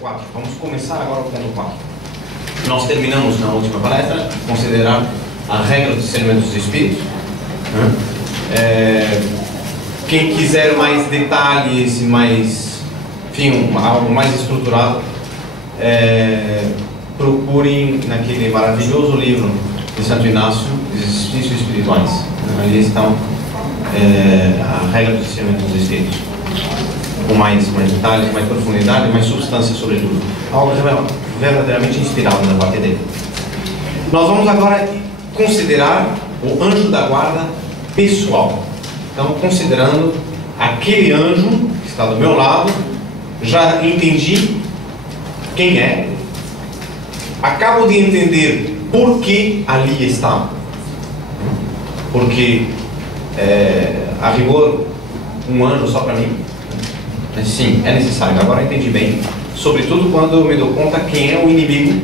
4. Vamos começar agora o ponto 4. Nós terminamos na última palestra considerar a regra do discernimento dos espíritos. Quem quiser mais detalhes, algo mais estruturado, procurem naquele maravilhoso livro de Santo Inácio, Exercícios Espirituais. Ali estão a regra do discernimento dos espíritos, com mais detalhes, mais profundidade, mais substância, sobretudo. Algo verdadeiramente inspirado da parte dele. Nós vamos agora considerar o anjo da guarda pessoal. Então, considerando aquele anjo que está do meu lado, já entendi quem é, acabo de entender por que ali está, porque a rigor um anjo só para mim, sim, é necessário. Agora eu entendi bem, sobretudo quando eu me dou conta quem é o inimigo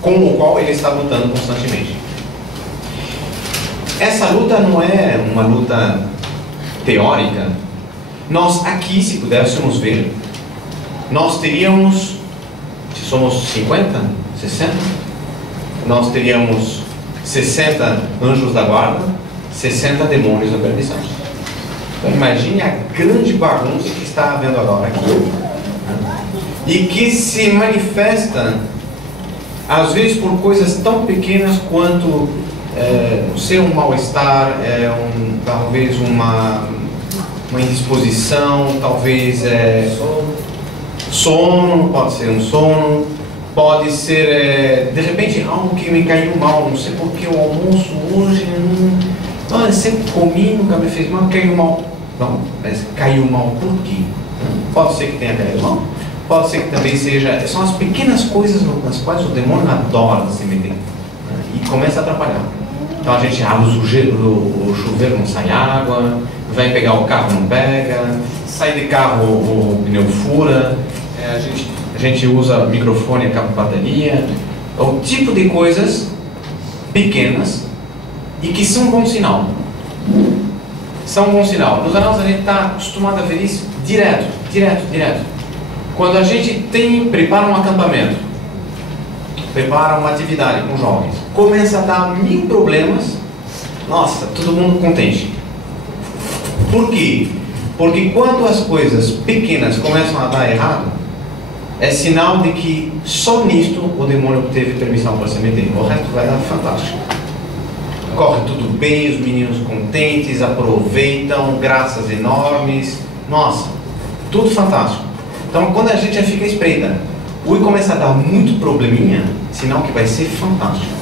com o qual ele está lutando constantemente. Essa luta não é uma luta teórica. Nós aqui, se pudéssemos ver, nós teríamos, se somos 50, 60, nós teríamos 60 anjos da guarda, 60 demônios da perdição. Então imagine a grande bagunça que está havendo agora aqui, e que se manifesta às vezes por coisas tão pequenas quanto ser um mal-estar, talvez uma indisposição, talvez sono, pode ser um sono, pode ser de repente algo que me caiu mal, não sei porque o almoço hoje eu sempre comi, nunca me fez mal, caiu mal. Não, mas caiu mal por quê? Pode ser que tenha caído mal, pode ser que também são as pequenas coisas nas quais o demônio adora se meter, e começa a atrapalhar. Então a gente abre o chuveiro, não sai água, vai pegar o carro, não pega, sai de carro, o pneu fura, a gente usa microfone, acaba a bateria, o tipo de coisas pequenas e que são um bom sinal. São um bom sinal. Nos anais a gente está acostumado a ver isso direto. Quando a gente prepara um acampamento, prepara uma atividade com jovens, começa a dar 1000 problemas, nossa, todo mundo contente. Por quê? Porque quando as coisas pequenas começam a dar errado, é sinal de que só nisto o demônio teve permissão para se meter. O resto vai dar fantástico. Corre tudo bem, os meninos contentes, aproveitam, graças enormes, nossa, tudo fantástico. Então quando a gente já fica espreita, começa a dar muito probleminha, sinal que vai ser fantástico.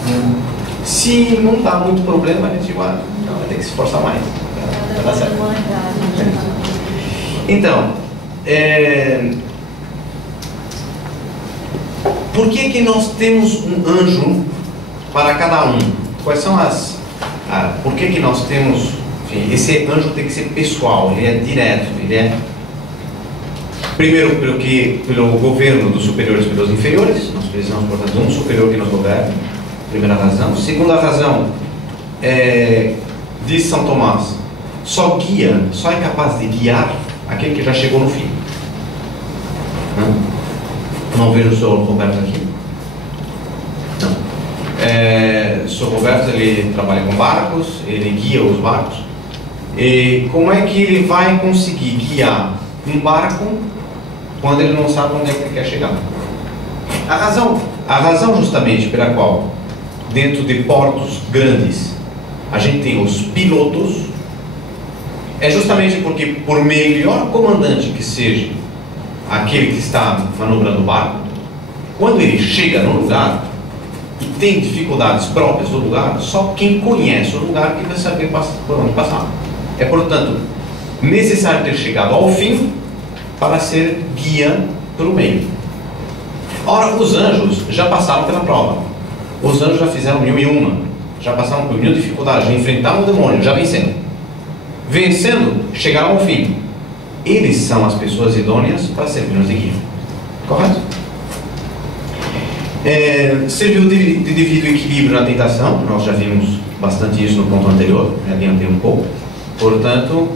Se não dá muito problema, a gente vai ter que se esforçar mais. Vai dar certo. Então, por que nós temos um anjo para cada um? Quais são por que nós temos... Enfim, esse anjo tem que ser pessoal, ele é direto, ele é... Primeiro, pelo governo dos superiores pelos inferiores, nós precisamos, portanto, de um superior que nos governe, primeira razão. Segunda razão, diz São Tomás, só é capaz de guiar aquele que já chegou no fim. Não vejo o senhor Roberto aqui. O senhor Roberto, ele trabalha com barcos, ele guia os barcos. E como é que ele vai conseguir guiar um barco quando ele não sabe onde é que ele quer chegar? A razão justamente pela qual dentro de portos grandes a gente tem os pilotos é justamente porque, por melhor comandante que seja aquele que está manobrando o barco, quando ele chega no lugar e tem dificuldades próprias do lugar, só quem conhece o lugar que vai saber por onde passar. É, portanto, necessário ter chegado ao fim para ser guia pelo meio. Ora, os anjos já passaram pela prova. Os anjos já fizeram 1001, já passaram por 1000 dificuldades, já enfrentaram o demônio, já venceram. Vencendo, chegaram ao fim. Eles são as pessoas idôneas para servir-nos de guia. Correto? Serviu de devido equilíbrio na tentação, nós já vimos bastante isso no ponto anterior, já adiantei um pouco. Portanto,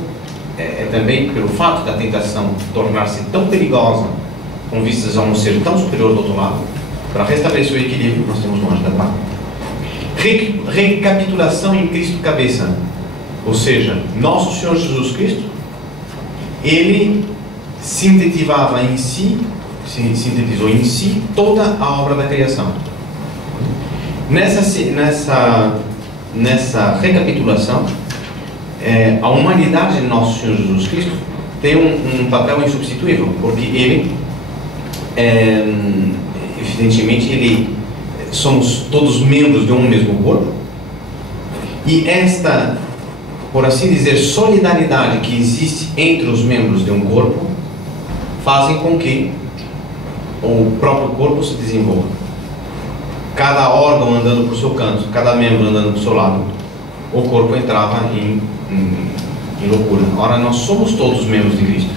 também pelo fato da tentação tornar-se tão perigosa com vistas a um ser tão superior do outro lado, para restabelecer o equilíbrio, nós temos o anjo da guarda. Recapitulação em Cristo cabeça, ou seja, nosso Senhor Jesus Cristo, ele sintetizou em si toda a obra da criação. Nessa recapitulação, a humanidade de nosso Senhor Jesus Cristo tem um papel insubstituível, porque ele, evidentemente, somos todos membros de um mesmo corpo, e esta, por assim dizer, solidariedade que existe entre os membros de um corpo, fazem com que o próprio corpo se desenvolva. Cada órgão andando por seu canto, cada membro andando por seu lado, o corpo entrava em loucura. Ora, nós somos todos membros de Cristo.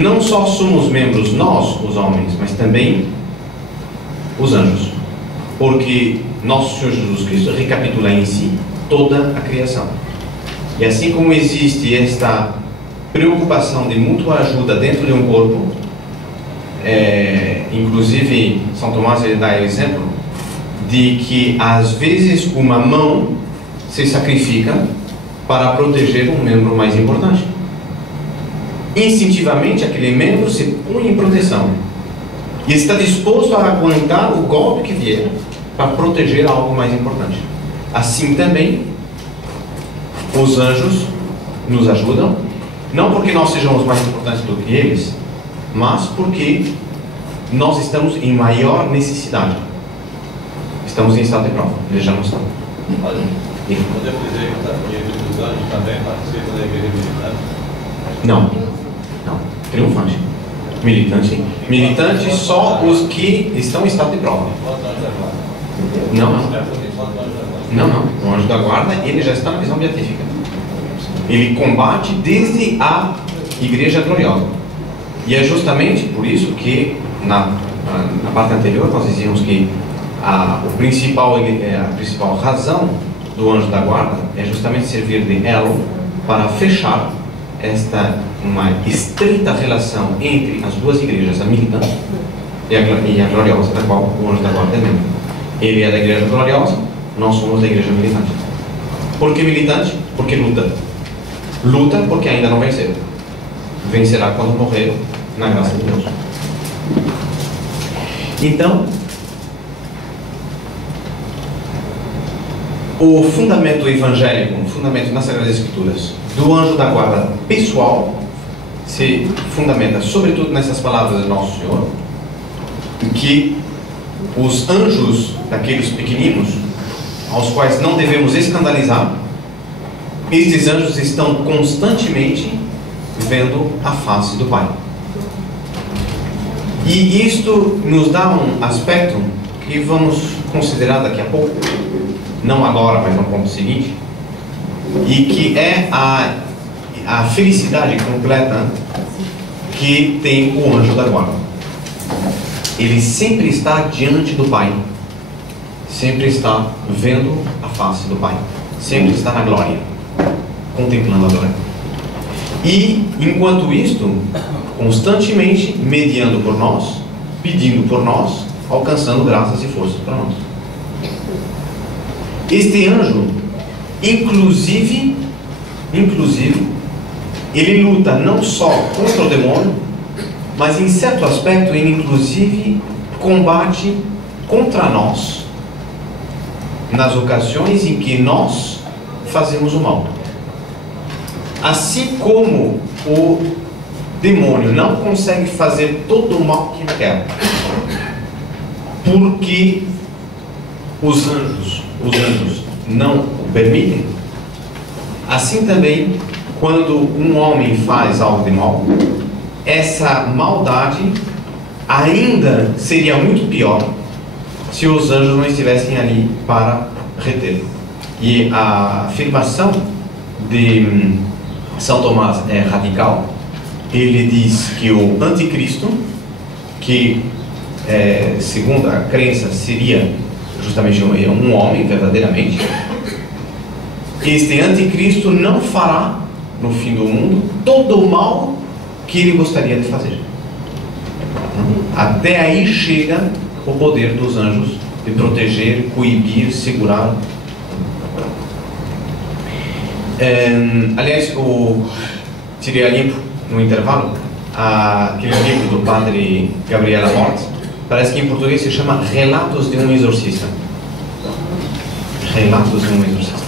Não só somos membros nós, os homens, mas também os anjos, porque nosso Senhor Jesus Cristo recapitula em si toda a criação. E assim como existe esta preocupação de mútua ajuda dentro de um corpo, inclusive São Tomás ele dá o exemplo de que às vezes uma mão se sacrifica para proteger um membro mais importante. Instintivamente aquele membro se põe em proteção e está disposto a aguentar o golpe que vier para proteger algo mais importante. Assim também os anjos nos ajudam, não porque nós sejamos mais importantes do que eles, mas porque nós estamos em maior necessidade. Estamos em estado de prova. Eles já não estão. Podemos dizer que os anjos também participam da igreja militante? Não. Triunfante. Militante só os que estão em estado de prova. Não. O anjo da guarda, ele já está na visão beatífica. Ele combate desde a igreja gloriosa. E é justamente por isso que na parte anterior nós dizíamos que a principal razão do anjo da guarda é justamente servir de elo para fechar uma estreita relação entre as duas igrejas, a militante e a gloriosa, da qual o anjo da guarda é membro. Ele é da igreja gloriosa, nós somos da igreja militante. Por que militante? Porque luta. Luta porque ainda não venceu. Vencerá quando morrer na graça de Deus. Então, o fundamento evangélico, o fundamento nas Sagradas Escrituras do anjo da guarda pessoal se fundamenta sobretudo nessas palavras de Nosso Senhor, em que os anjos daqueles pequeninos, aos quais não devemos escandalizar, estes anjos estão constantemente vendo a face do Pai. E isto nos dá um aspecto que vamos considerar daqui a pouco, não agora, mas no ponto seguinte, e que é a felicidade completa que tem o anjo da guarda. Ele sempre está diante do Pai, sempre está vendo a face do Pai, sempre está na glória, contemplando a glória. E, enquanto isto, constantemente mediando por nós, pedindo por nós, alcançando graças e forças para nós. Este anjo, inclusive, ele luta não só contra o demônio, mas em certo aspecto ele inclusive combate contra nós nas ocasiões em que nós fazemos o mal. Assim como o demônio não consegue fazer todo o mal que ele quer, porque os anjos não o permitem, assim também, quando um homem faz algo de mal, essa maldade ainda seria muito pior se os anjos não estivessem ali para reter. E a afirmação de São Tomás é radical. Ele diz que o anticristo, que segundo a crença seria justamente um homem verdadeiramente, este anticristo não fará no fim do mundo todo o mal que ele gostaria de fazer. Até aí chega o poder dos anjos de proteger, coibir, segurar. Aliás, tirei a limpo no intervalo aquele livro do padre Gabriel Amort. Parece que em português se chama Relatos de um Exorcista. Relatos de um Exorcista.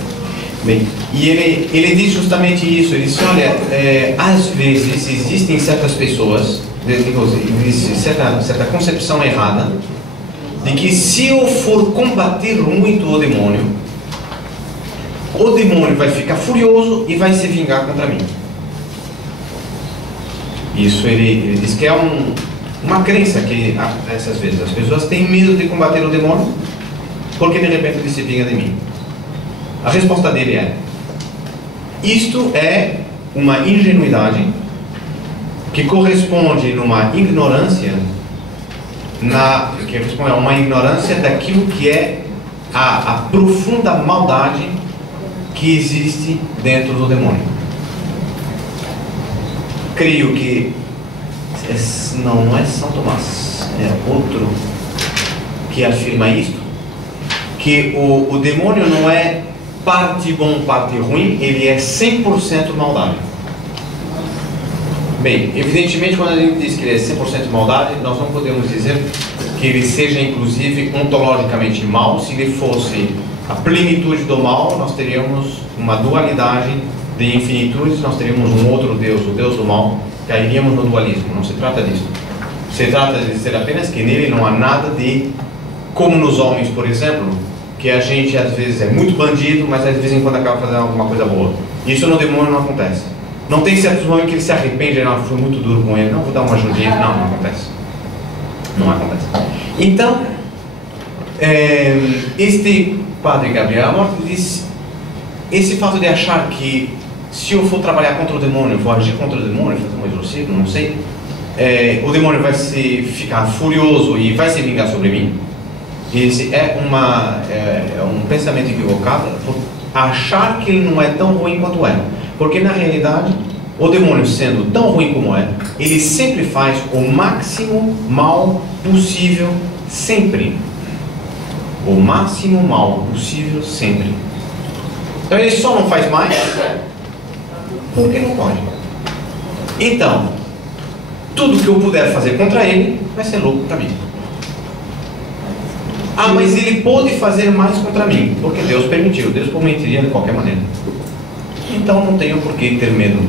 Bem, e ele diz justamente isso. Ele diz, olha, às vezes existem certas pessoas, certa concepção errada de que se eu for combater muito o demônio vai ficar furioso e vai se vingar contra mim. Isso ele diz que é uma crença que essas vezes as pessoas têm medo de combater o demônio porque de repente ele se vinga de mim. A resposta dele é: isto é uma ingenuidade que corresponde numa ignorância que responde a uma ignorância daquilo que é a profunda maldade que existe dentro do demônio. Creio que não é São Tomás, é outro que afirma isto, que o demônio não é parte bom, parte ruim, ele é 100% maldade. Bem, evidentemente quando a gente diz que ele é 100% maldade, nós não podemos dizer que ele seja inclusive ontologicamente mau. Se ele fosse a plenitude do mal, nós teríamos uma dualidade de infinitudes, nós teríamos um outro Deus, o Deus do mal, cairíamos no dualismo. Não se trata disso. Se trata de dizer apenas que nele não há nada de, como nos homens, por exemplo, que a gente às vezes é muito bandido, mas de vez em quando acaba fazendo alguma coisa boa. Isso no demônio não acontece. Não tem certos momentos que ele se arrepende, não, foi muito duro com ele, não, vou dar uma ajudinha. Não acontece. Não acontece. Então, este padre Gabriel Amort diz, esse fato de achar que se eu for trabalhar contra o demônio, eu vou agir contra o demônio, fazer um exorcismo, não sei, o demônio vai ficar furioso e vai se vingar sobre mim. Esse é um pensamento equivocado por achar que ele não é tão ruim quanto é. Porque na realidade, o demônio sendo tão ruim como é, ele sempre faz o máximo mal possível, sempre. O máximo mal possível, sempre. Então ele só não faz mais porque não pode. Então, tudo que eu puder fazer contra ele vai ser louco para mim. Ah, mas ele pode fazer mais contra mim, porque Deus permitiu. Deus permitiria de qualquer maneira. Então não tenho por que ter medo.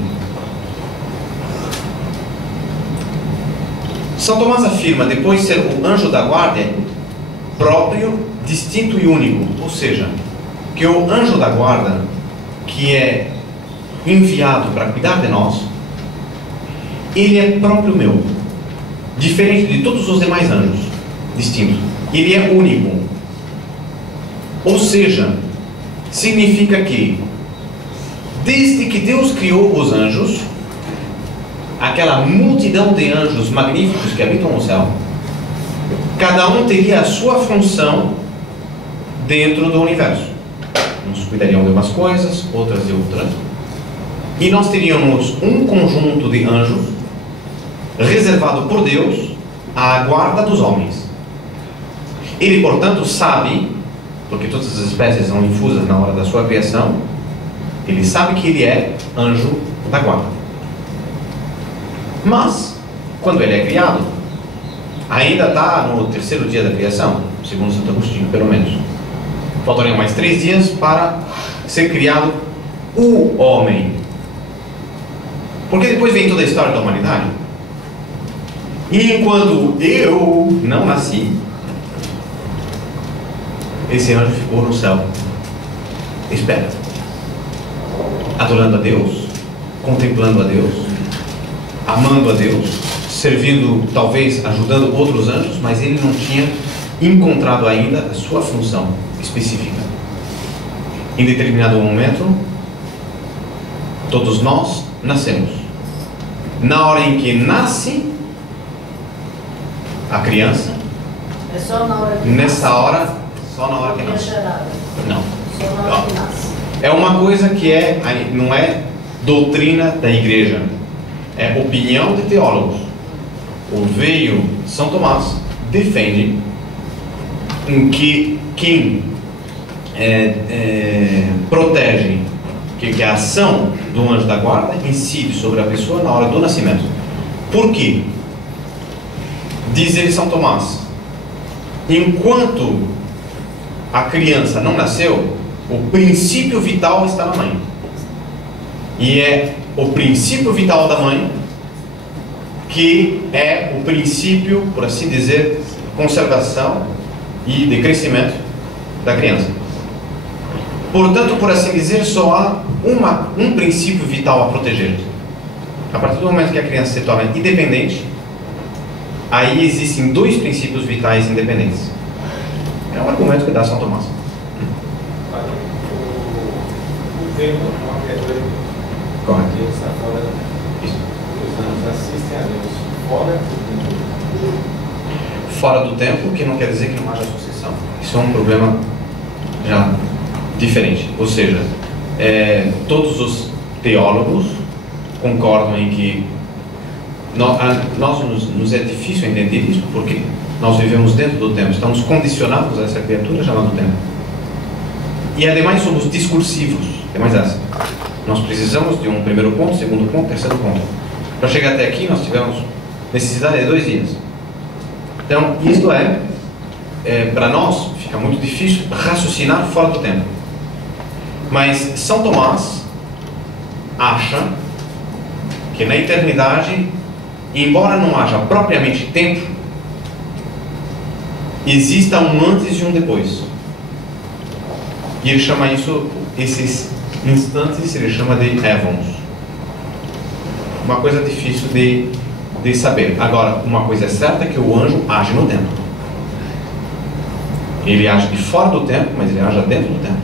São Tomás afirma depois ser o anjo da guarda próprio, distinto e único. Ou seja, que o anjo da guarda, que é enviado para cuidar de nós, ele é próprio meu, diferente de todos os demais anjos, distinto. Ele é único. Ou seja, significa que desde que Deus criou os anjos, aquela multidão de anjos magníficos que habitam o céu, cada um teria a sua função dentro do universo. Uns cuidariam de umas coisas, outras de outras. E nós teríamos um conjunto de anjos reservado por Deus à guarda dos homens. Ele, portanto, sabe, porque todas as espécies são infusas na hora da sua criação, ele sabe que ele é anjo da guarda. Mas, quando ele é criado, ainda está no terceiro dia da criação, segundo Santo Agostinho, pelo menos. Faltariam mais 3 dias para ser criado o homem. Porque depois vem toda a história da humanidade. E enquanto eu não nasci, esse anjo ficou no céu. Espera. Adorando a Deus, contemplando a Deus, amando a Deus, servindo, talvez ajudando outros anjos, mas ele não tinha encontrado ainda a sua função específica. Em determinado momento, todos nós nascemos. Na hora em que nasce a criança, é só na hora que nessa hora, só na hora que nasce. Não. Só na hora que nasce. É uma coisa que não é doutrina da igreja, é opinião de teólogos. ou veio São Tomás, defende em que quem protege, que a ação do anjo da guarda incide sobre a pessoa na hora do nascimento. Por quê? Diz ele, São Tomás, enquanto a criança não nasceu, o princípio vital está na mãe. E é o princípio vital da mãe que é o princípio, por assim dizer, de conservação e de crescimento da criança. Portanto, por assim dizer, só há um princípio vital a proteger. A partir do momento que a criança se torna independente, aí existem dois princípios vitais independentes. É um argumento que dá São Tomás. O tempo é uma criatura Correto. que está fora. Isso. Os anjos assistem a Deus fora do tempo. Fora do tempo, que não quer dizer que não haja sucessão. Isso é um problema já diferente. Ou seja, todos os teólogos concordam em que nos é difícil entender isso, porque nós vivemos dentro do tempo, estamos condicionados a essa criatura chamada tempo. E ademais somos discursivos, é mais essa. Nós precisamos de um primeiro ponto, segundo ponto, terceiro ponto. Para chegar até aqui, nós tivemos necessidade de 2 dias. Então, isto para nós, fica muito difícil raciocinar fora do tempo. Mas São Tomás acha que na eternidade, embora não haja propriamente tempo, exista um antes e um depois. E ele chama esses instantes, ele chama de éons. Uma coisa difícil de saber. Agora, uma coisa é certa, é que o anjo age no tempo. Ele age de fora do tempo, mas ele age dentro do tempo.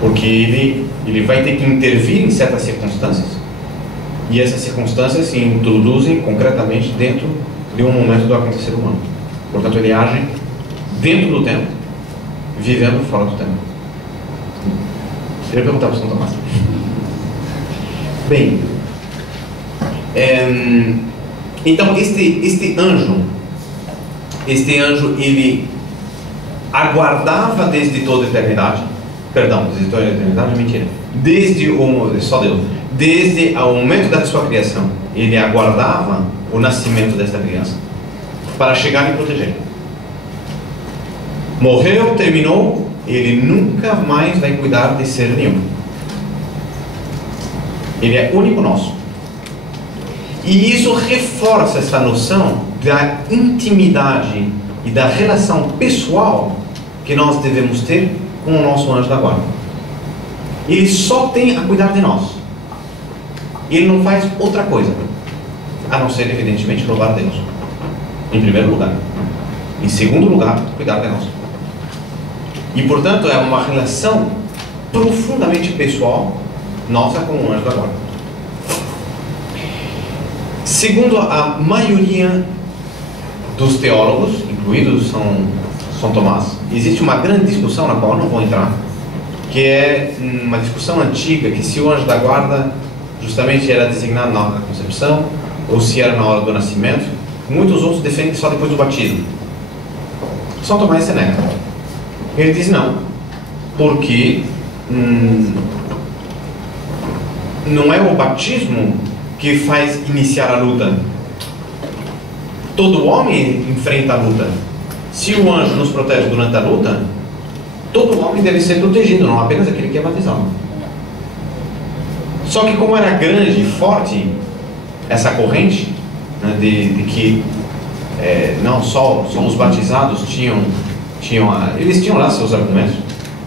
Porque ele vai ter que intervir em certas circunstâncias, e essas circunstâncias se introduzem concretamente dentro de um momento do acontecer humano. Portanto, ele age dentro do tempo, vivendo fora do tempo. Queria perguntar para o São Tomás. Bem, então este anjo, ele aguardava desde toda a eternidade. Perdão, desde toda a eternidade, mentira. Desde o momento da sua criação, ele aguardava o nascimento desta criança para chegar e proteger. Morreu, terminou, ele nunca mais vai cuidar de ser nenhum. Ele é único nosso. E isso reforça essa noção da intimidade e da relação pessoal que nós devemos ter com o nosso anjo da guarda. Ele só tem a cuidar de nós. Ele não faz outra coisa, a não ser, evidentemente, louvar a Deus, em primeiro lugar. Em segundo lugar, cuidar de nós. E, portanto, é uma relação profundamente pessoal nossa com o anjo da guarda. Segundo a maioria dos teólogos, incluídos São Tomás, existe uma grande discussão na qual eu não vou entrar, que é uma discussão antiga, que se o anjo da guarda justamente era designado na hora da concepção, ou se era na hora do nascimento. Muitos outros defendem só depois do batismo. São Tomás se nega. Ele diz não, porque não é o batismo que faz iniciar a luta. Todo homem enfrenta a luta. Se o anjo nos protege durante a luta, todo homem deve ser protegido, não apenas aquele que é batizado. Só que como era grande e forte essa corrente, né, de que não só os batizados eles tinham lá seus argumentos,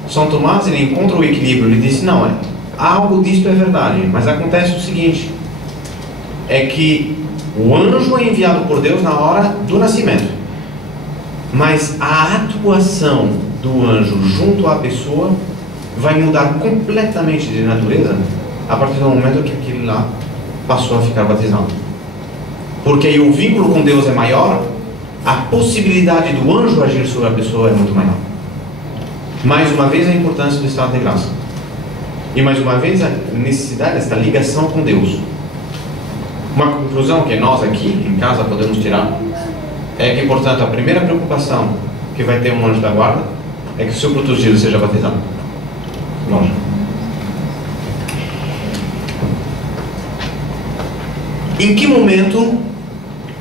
São Tomás ele encontra o equilíbrio. Ele disse, não, algo disto é verdade, mas acontece o seguinte, é que o anjo é enviado por Deus na hora do nascimento, mas a atuação do anjo junto à pessoa vai mudar completamente de natureza a partir do momento que aquele lá passou a ficar batizado. Porque aí o vínculo com Deus é maior, a possibilidade do anjo agir sobre a pessoa é muito maior. Mais uma vez a importância do estado de graça. E mais uma vez a necessidade desta ligação com Deus. Uma conclusão que nós aqui em casa podemos tirar é que, portanto, a primeira preocupação que vai ter um anjo da guarda é que o seu protegido seja batizado. Longe. Em que momento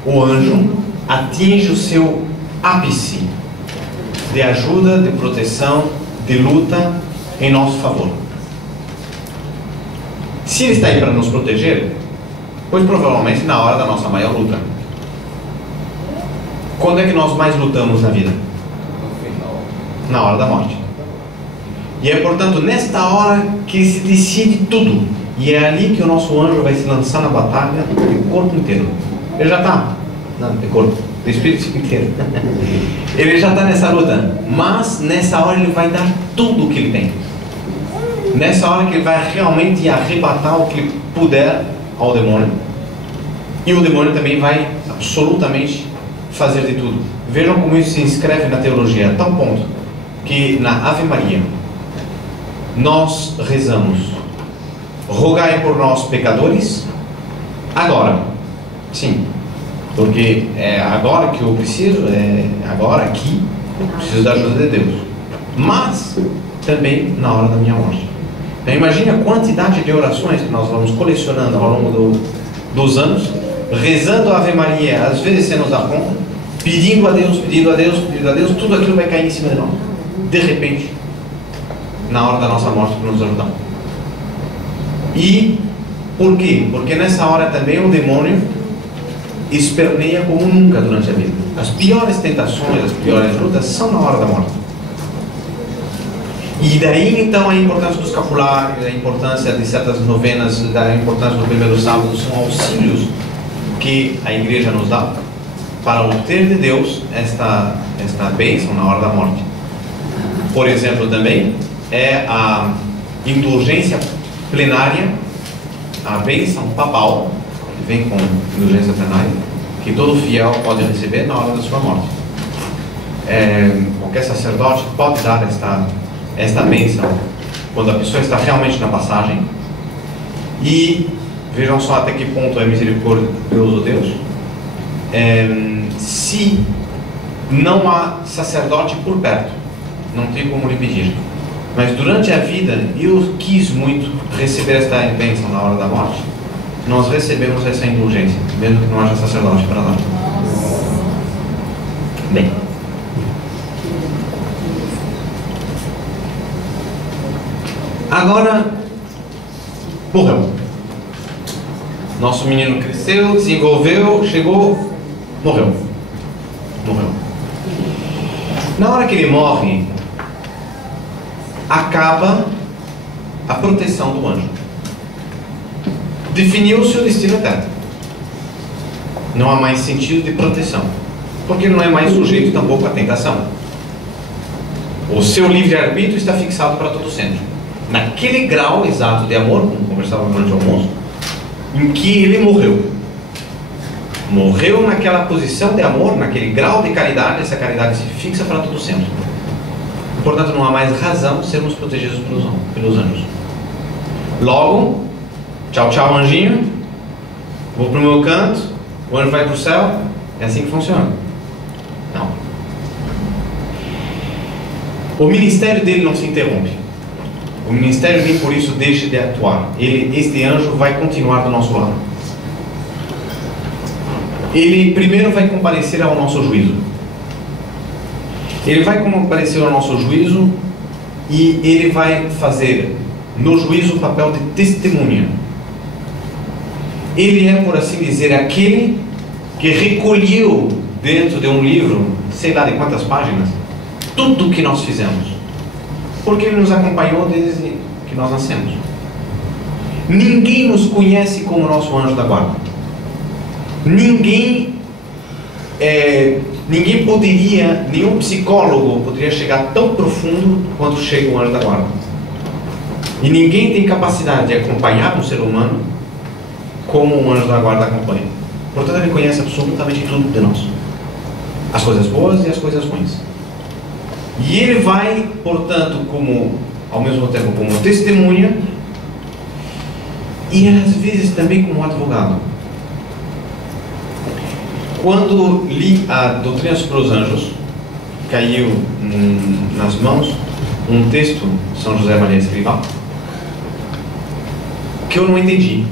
o anjo atinge o seu ápice de ajuda, de proteção, de luta em nosso favor? Se ele está aí para nos proteger, pois provavelmente na hora da nossa maior luta. Quando é que nós mais lutamos na vida? Na hora da morte. E é, portanto, nesta hora que se decide tudo. E é ali que o nosso anjo vai se lançar na batalha de corpo inteiro. Ele já está. Não, de corpo. Do espírito inteiro. Ele já está nessa luta. Mas nessa hora ele vai dar tudo o que ele tem. Nessa hora que ele vai realmente arrebatar o que ele puder ao demônio. E o demônio também vai absolutamente fazer de tudo. Vejam como isso se inscreve na teologia, a tal ponto que na Ave Maria nós rezamos: rogai por nós pecadores, agora. Sim, porque é agora que eu preciso, é agora aqui, eu preciso da ajuda de Deus. Mas também na hora da minha morte. Então imagine a quantidade de orações que nós vamos colecionando ao longo dos anos, rezando a Ave Maria, às vezes sem nos dar conta, pedindo a Deus, pedindo a Deus, pedindo a Deus, tudo aquilo vai cair em cima de nós. De repente, na hora da nossa morte, para nos ajudar. E por quê? Porque nessa hora também o demônio esperneia como nunca durante a vida. As piores tentações, as piores lutas são na hora da morte. E daí então a importância do escapulário, a importância de certas novenas, a importância do primeiro sábado, são auxílios que a igreja nos dá para obter de Deus esta bênção na hora da morte. Por exemplo, também é a indulgência plenária, a bênção papal, que vem com indulgência plenária, que todo fiel pode receber na hora da sua morte. Qualquer sacerdote pode dar esta bênção quando a pessoa está realmente na passagem. E vejam só até que ponto é misericordioso Deus. Se não há sacerdote por perto, não tem como lhe pedir, mas durante a vida eu quis muito receber esta bênção na hora da morte, nós recebemos essa indulgência, mesmo que não haja sacerdote para dar. Bem, agora morreu. Nosso menino cresceu, desenvolveu, chegou, morreu. Na hora que ele morre, acaba a proteção do anjo. Definiu-se o destino eterno. Não há mais sentido de proteção, porque ele não é mais sujeito tampouco à tentação. O seu livre-arbítrio está fixado para todo sempre. Naquele grau exato de amor, como conversávamos durante o almoço, em que ele morreu naquela posição de amor, naquele grau de caridade, essa caridade se fixa para todo sempre. Portanto, não há mais razão de sermos protegidos pelos anjos. Logo, tchau, tchau, anjinho, vou para o meu canto, o anjo vai para o céu. É assim que funciona? Não. O ministério dele não se interrompe. O ministério dele, por isso, deixa de atuar. Este anjo vai continuar do nosso lado. Ele primeiro vai comparecer ao nosso juízo. Ele vai comparecer ao nosso juízo e ele vai fazer no juízo o papel de testemunha. Ele é, por assim dizer, aquele que recolheu dentro de um livro, sei lá de quantas páginas, tudo o que nós fizemos, porque ele nos acompanhou desde que nós nascemos. Ninguém nos conhece como nosso anjo da guarda. Ninguém poderia, nenhum psicólogo poderia chegar tão profundo quanto chega o anjo da guarda. E ninguém tem capacidade de acompanhar um ser humano como um anjo da guarda acompanha. Portanto, ele conhece absolutamente tudo de nós, as coisas boas e as coisas ruins. E ele vai, portanto, ao mesmo tempo como testemunha e às vezes também como advogado. quando li a Doutrina sobre os Anjos, caiu nas mãos um texto de São José Maria Escrivá que eu não entendi.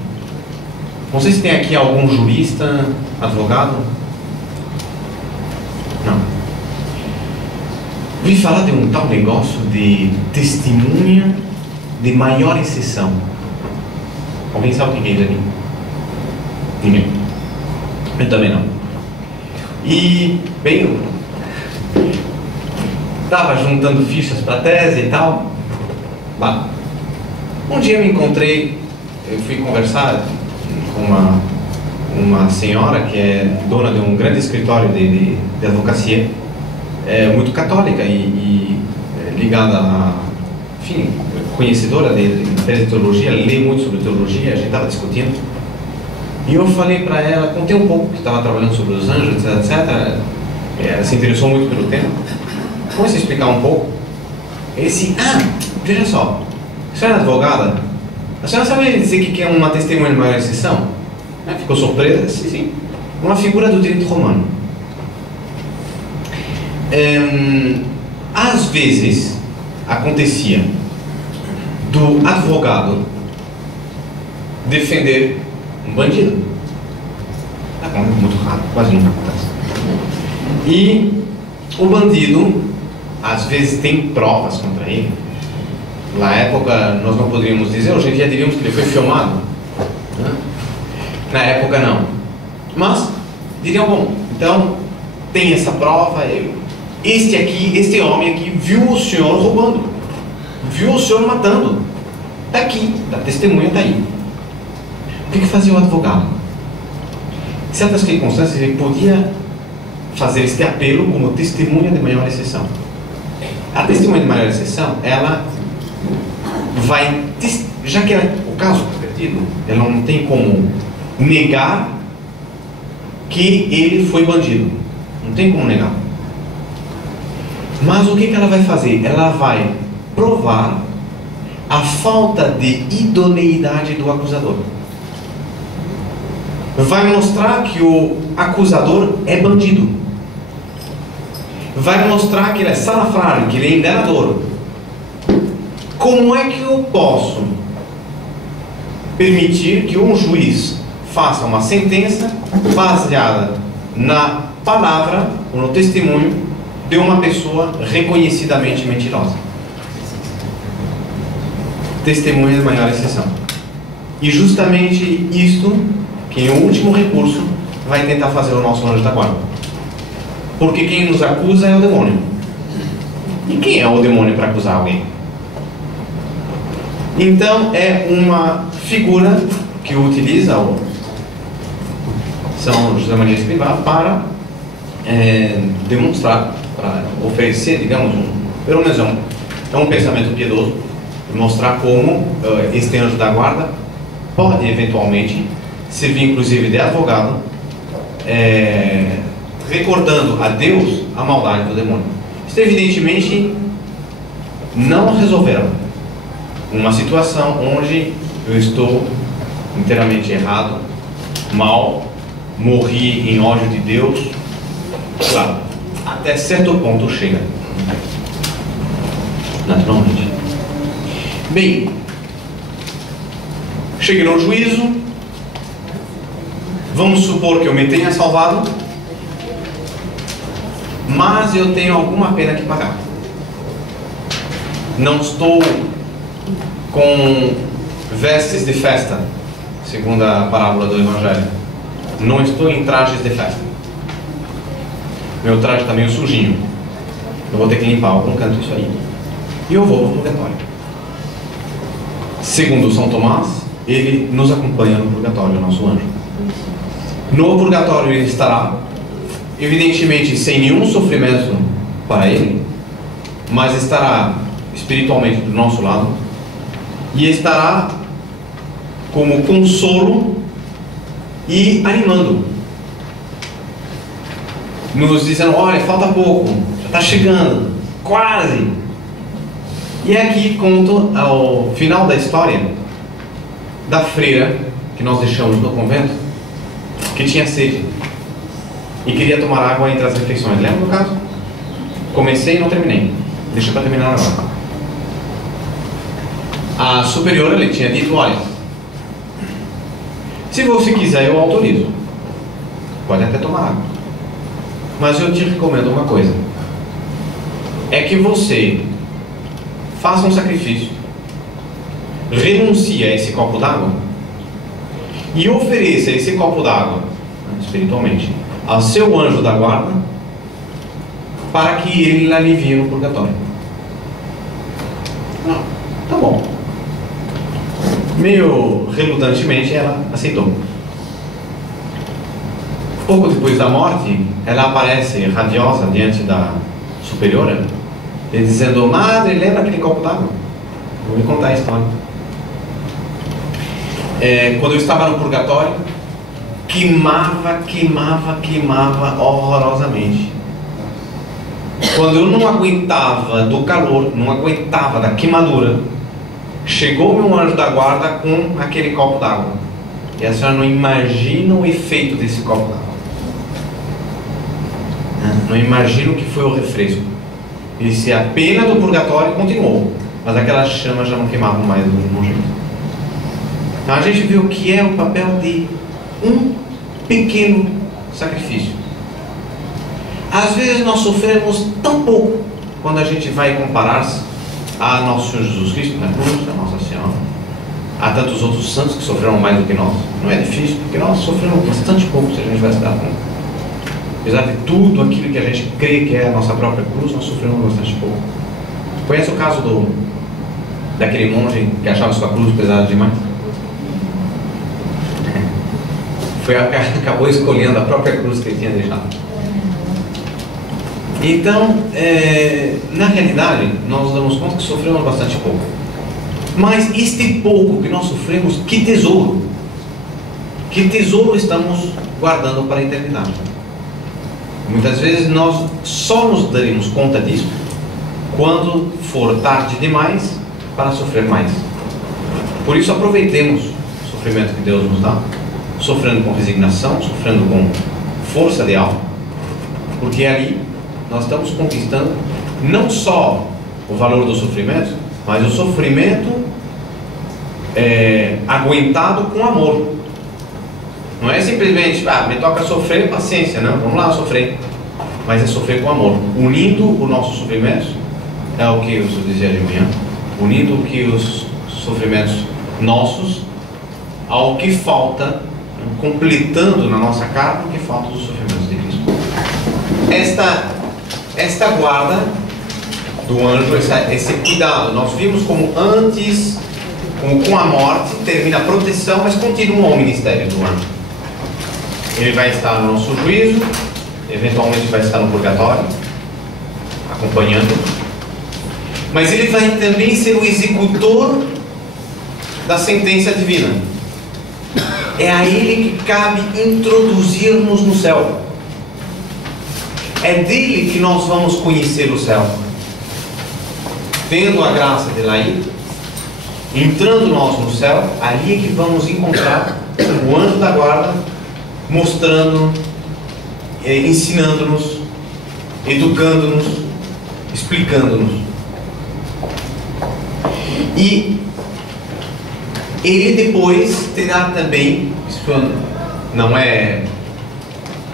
Não sei se tem aqui algum jurista, advogado. Não. Vi falar de um tal negócio de testemunha de maior exceção. Alguém sabe o que é isso aqui? Ninguém. Eu também não. E, bem, eu estava juntando fichas para a tese e tal. Bah. Um dia eu me encontrei, eu fui conversar com uma senhora que é dona de um grande escritório de advocacia, muito católica e ligada a, enfim, conhecedora de teologia, lê muito sobre teologia. A gente estava discutindo e eu falei para ela, contei um pouco que estava trabalhando sobre os anjos, etc. Ela se interessou muito pelo tema. Comecei a explicar um pouco. Veja só, a senhora é advogada? A senhora sabe dizer que é uma testemunha de maior exceção? Ficou surpresa? Sim. Uma figura do direito romano. Às vezes acontecia do advogado defender um bandido. É muito raro, quase nunca acontece. E o bandido às vezes tem provas contra ele. Na época nós não poderíamos dizer, hoje em dia diríamos que ele foi filmado. Na época não. Mas diriam, bom, então tem essa prova, este homem aqui viu o senhor roubando, viu o senhor matando. Está aqui, a testemunha está aí. O que fazia o advogado? Em certas circunstâncias ele podia fazer este apelo como testemunha de maior exceção. A testemunha de maior exceção, ela vai, já que o caso está perdido, ela não tem como negar que ele foi bandido. Não tem como negar. Mas o que ela vai fazer? Ela vai provar a falta de idoneidade do acusador. Vai mostrar que o acusador é bandido. Vai mostrar que ele é salafrário, que ele é enganador. Como é que eu posso permitir que um juiz faça uma sentença baseada na palavra ou no testemunho de uma pessoa reconhecidamente mentirosa? Testemunha de maior exceção. E justamente isto que em último recurso vai tentar fazer o nosso anjo da guarda. Porque quem nos acusa é o demônio. E quem é o demônio para acusar alguém? Então é uma figura que utiliza o São José Maria Escrivá para demonstrar, para oferecer, digamos, pelo menos é um pensamento piedoso, mostrar como este anjo da guarda pode eventualmente servir inclusive de advogado, recordando a Deus a maldade do demônio. Isto evidentemente não resolverá uma situação onde eu estou inteiramente errado, mal, morri em ódio de Deus. Claro, até certo ponto chega, naturalmente. Bem, cheguei no juízo. Vamos supor que eu me tenha salvado, mas eu tenho alguma pena que pagar. Não estou com vestes de festa, segundo a parábola do Evangelho. Não estou em trajes de festa. Meu traje está meio sujinho. Eu vou ter que limpar algum canto isso aí. E eu vou para o purgatório. Segundo São Tomás, ele nos acompanha no purgatório, o nosso anjo. No purgatório ele estará, evidentemente, sem nenhum sofrimento para ele, mas estará espiritualmente do nosso lado e estará como consolo e animando, nos dizendo, olha, falta pouco, já está chegando, quase. E aqui conto ao final da história da freira que nós deixamos no convento, que tinha sede. e queria tomar água entre as refeições. Lembra do caso? Comecei e não terminei. Deixa para terminar agora. A superiora lhe tinha dito: olha, se você quiser eu autorizo, pode até tomar água, mas eu te recomendo uma coisa, é que você faça um sacrifício, renuncie a esse copo d'água e ofereça esse copo d'água, espiritualmente, ao seu anjo da guarda, para que ele lhe alivie no purgatório. Não, tá bom. Meio relutantemente ela aceitou. Pouco depois da morte, ela aparece radiosa diante da superiora, dizendo: madre, lembra aquele copo d'água? Vou lhe contar a história. Quando eu estava no purgatório, queimava horrorosamente. Quando eu não aguentava do calor, não aguentava da queimadura, chegou meu anjo da guarda com aquele copo d'água. E a senhora não imagina o efeito desse copo d'água. Não imagina o que foi o refresco. E se a pena do purgatório continuou, mas aquelas chamas já não queimavam mais do mesmo jeito. Então a gente vê o que é o papel de um pequeno sacrifício. Às vezes nós sofremos tão pouco quando a gente vai comparar-se a nosso Senhor Jesus Cristo na cruz, a Nossa Senhora, a tantos outros santos que sofreram mais do que nós. Não é difícil, porque nós sofremos bastante pouco, se a gente vai se dar conta. Apesar de tudo aquilo que a gente crê que é a nossa própria cruz, nós sofremos bastante pouco. Conhece o caso daquele monge que achava sua cruz pesada demais? Acabou escolhendo a própria cruz que ele tinha deixado. Então, na realidade, nós nos damos conta que sofremos bastante pouco. Mas este pouco que nós sofremos, que tesouro! Que tesouro estamos guardando para a eternidade? Muitas vezes nós só nos daremos conta disso quando for tarde demais para sofrer mais. Por isso, aproveitemos o sofrimento que Deus nos dá, sofrendo com resignação, sofrendo com força de alma, porque ali nós estamos conquistando não só o valor do sofrimento, mas o sofrimento aguentado com amor. Não é simplesmente, me toca sofrer, paciência, não, vamos lá sofrer, mas é sofrer com amor, unindo o nosso sofrimento, é o que eu dizia de manhã, unindo o que os sofrimentos nossos ao que falta, completando na nossa carne o que falta dos sofrimentos de Cristo. Esta guarda do anjo, esse cuidado, nós vimos como antes, com a morte, termina a proteção, mas continua o ministério do anjo. Ele vai estar no nosso juízo, eventualmente vai estar no purgatório, acompanhando, mas ele vai também ser o executor da sentença divina. É a ele que cabe introduzir-nos no céu. É dele que nós vamos conhecer o céu. Tendo a graça de lá ir, entrando nós no céu, ali é que vamos encontrar o anjo da guarda, mostrando, ensinando-nos, educando-nos, explicando-nos. E ele depois terá também, isso não é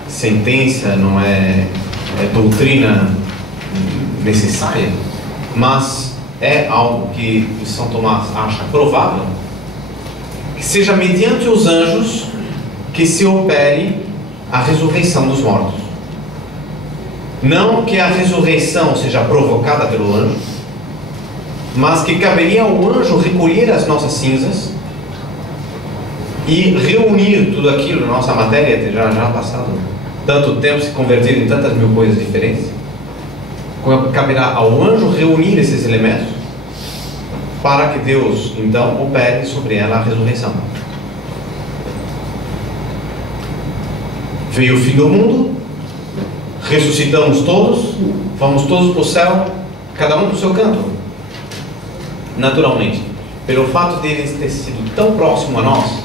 sentença, não é doutrina necessária, mas é algo que São Tomás acha provável, que seja mediante os anjos que se opere a ressurreição dos mortos. Não que a ressurreição seja provocada pelo anjo, mas que caberia ao anjo recolher as nossas cinzas e reunir tudo aquilo na nossa matéria, já passado tanto tempo, se convertido em tantas mil coisas diferentes. Caberá ao anjo reunir esses elementos para que Deus então opere sobre ela a ressurreição. Veio o fim do mundo, ressuscitamos todos, vamos todos para o céu, cada um para o seu canto. Naturalmente, pelo fato de ele ter sido tão próximo a nós,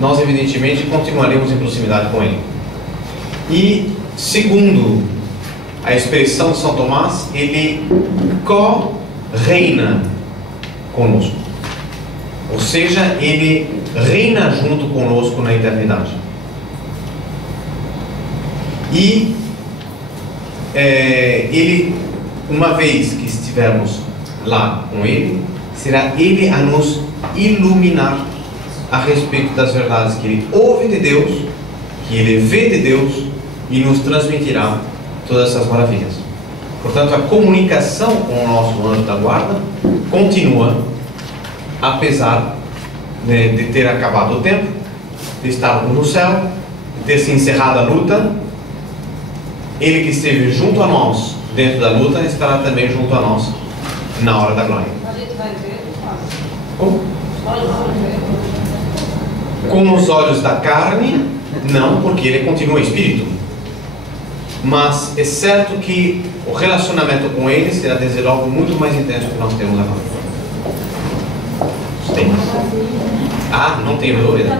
nós evidentemente continuaremos em proximidade com ele. E, segundo a expressão de São Tomás, ele co-reina conosco. Ou seja, ele reina junto conosco na eternidade. E ele, uma vez que estivermos lá com ele, será ele a nos iluminar a respeito das verdades que ele ouve de Deus, que ele vê de Deus, e nos transmitirá todas essas maravilhas. Portanto, a comunicação com o nosso anjo da guarda continua, apesar de ter acabado o tempo, de estarmos no céu, de ter se encerrado a luta. Ele que esteve junto a nós dentro da luta estará também junto a nós na hora da glória. A gente vai ver, Como? olha, Com os olhos da carne, não, porque ele continua espírito. Mas é certo que o relacionamento com ele será desde logo muito mais intenso do que nós temos agora. Tem? Ah, não tenho dúvida.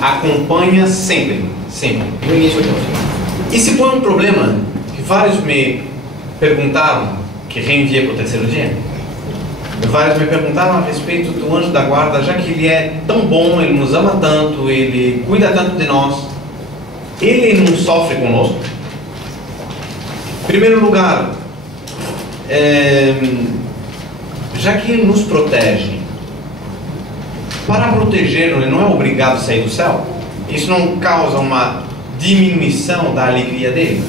Acompanha sempre, sempre, do início ao fim. E se for um problema que vários me perguntaram, que reenviei para o terceiro dia, vários me perguntaram a respeito do anjo da guarda, já que ele é tão bom, ele nos ama tanto, ele cuida tanto de nós, ele não sofre conosco? Em primeiro lugar, já que ele nos protege, para protegê-lo, ele não é obrigado a sair do céu? Isso não causa uma diminuição da alegria dele?